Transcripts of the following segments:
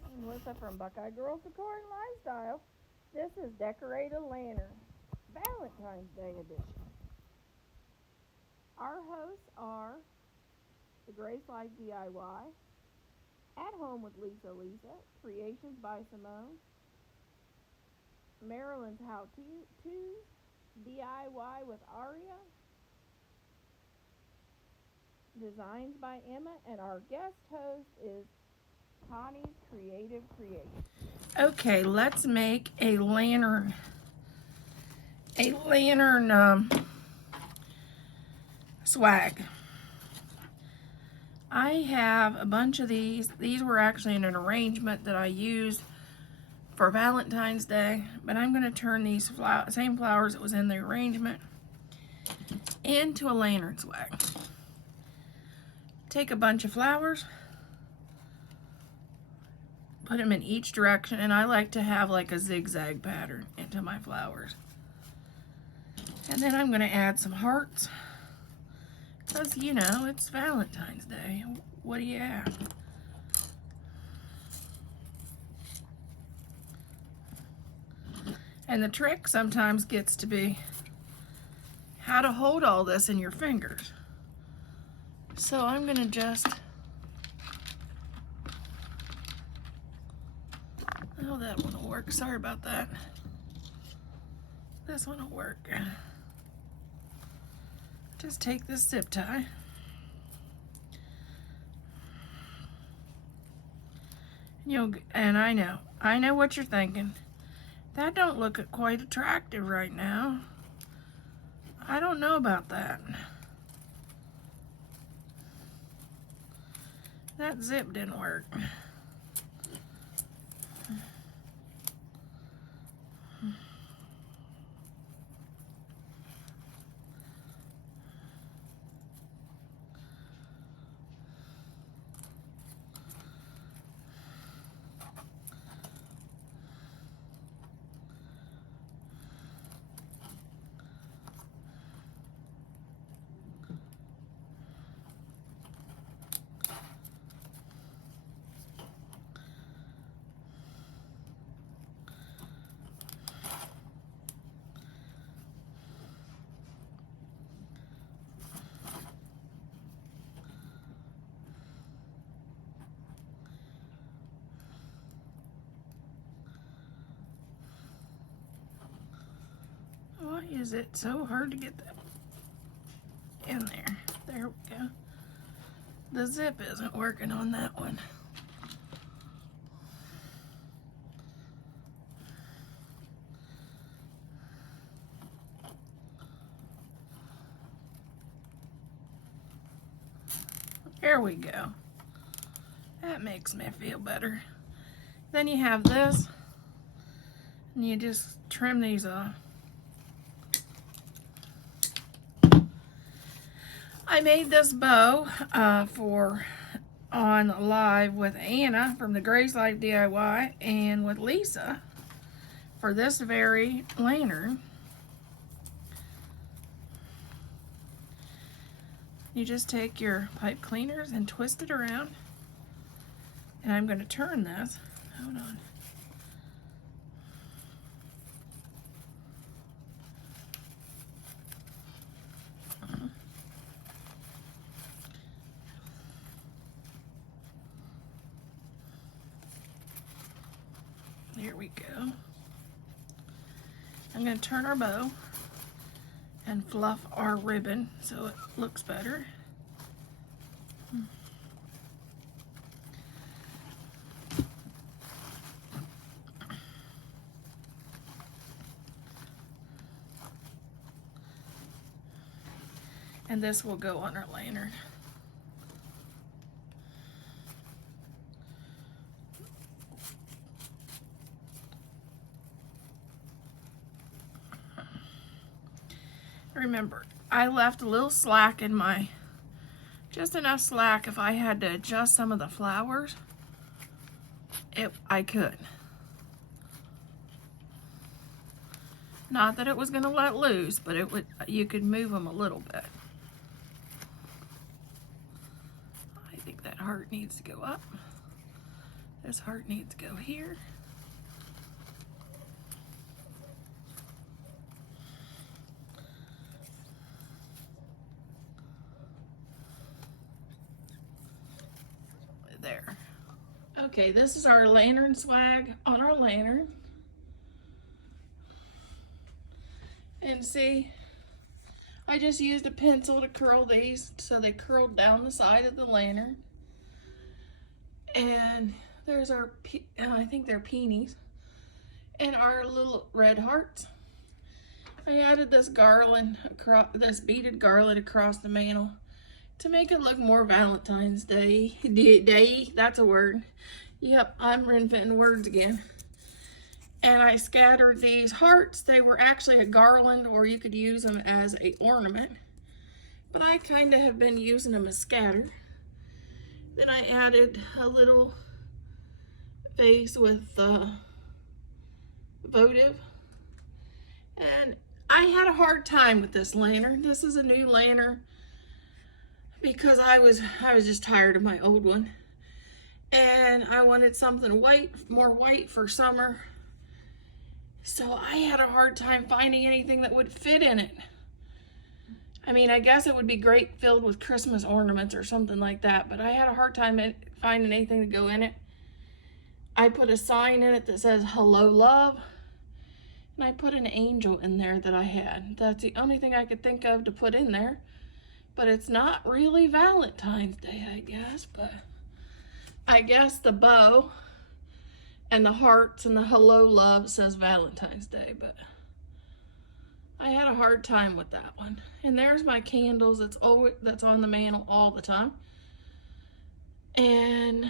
this is Melissa from Buckeye Girls Decor and Lifestyle. This is Decorate a Lantern, Valentine's Day edition. Our hosts are the Grace Life DIY, At Home with Lisa, Creations by Simone, Maryland's How To's, DIY with Aria, Designs by Emma, and our guest host is Connie's Creative Creation. Okay, let's make a lantern. Swag. I have a bunch of these. These were actually in an arrangement that I used for Valentine's Day, but I'm going to turn these same flowers that was in the arrangement into a lantern swag. Take a bunch of flowers, put them in each direction, and I like to have like a zigzag pattern into my flowers. And then I'm going to add some hearts, because you know it's Valentine's Day. What do you have? And the trick sometimes gets to be how to hold all this in your fingers. So I'm going to just, oh, that one will work. Sorry about that. This one will work. Just take this zip tie. And I know what you're thinking. That don't look quite attractive right now. I don't know about that. That zip didn't work. Why is it so hard to get that in there? There we go. The zip isn't working on that one. There we go. That makes me feel better. Then you have this, and you just trim these off. I made this bow for on live with Anna from the Grace Life DIY and with Lisa for this very lantern. You just take your pipe cleaners and twist it around, and I'm going to turn this. Hold on. There we go. I'm going to turn our bow and fluff our ribbon so it looks better. And this will go on our lantern. Remember, I left a little slack in just enough slack if I had to adjust some of the flowers, I could. Not that it was going to let loose, but you could move them a little bit. I think that heart needs to go up. This heart needs to go here. There. Okay, this is our lantern swag on our lantern. And see, I just used a pencil to curl these so they curled down the side of the lantern. And there's our, I think they're peonies, and our little red hearts. I added this garland, this beaded garland across the mantle to make it look more Valentine's Day. That's a word. Yep, I'm reinventing words again. And I scattered these hearts. They were actually a garland, or you could use them as an ornament. But I kind of have been using them as scattered. Then I added a little vase with votive. And I had a hard time with this lantern. This is a new lantern because I was just tired of my old one. And I wanted something white, more white for summer. So I had a hard time finding anything that would fit in it. I mean, I guess it would be great filled with Christmas ornaments or something like that, but I had a hard time finding anything to go in it. I put a sign in it that says, "Hello, love." And I put an angel in there that I had. That's the only thing I could think of to put in there. But it's not really Valentine's Day, I guess. But I guess the bow and the hearts and the hello, love says Valentine's Day. But I had a hard time with that one. And there's my candles. That's on the mantle all the time. And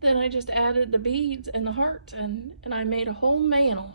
then I just added the beads and the hearts, and I made a whole mantle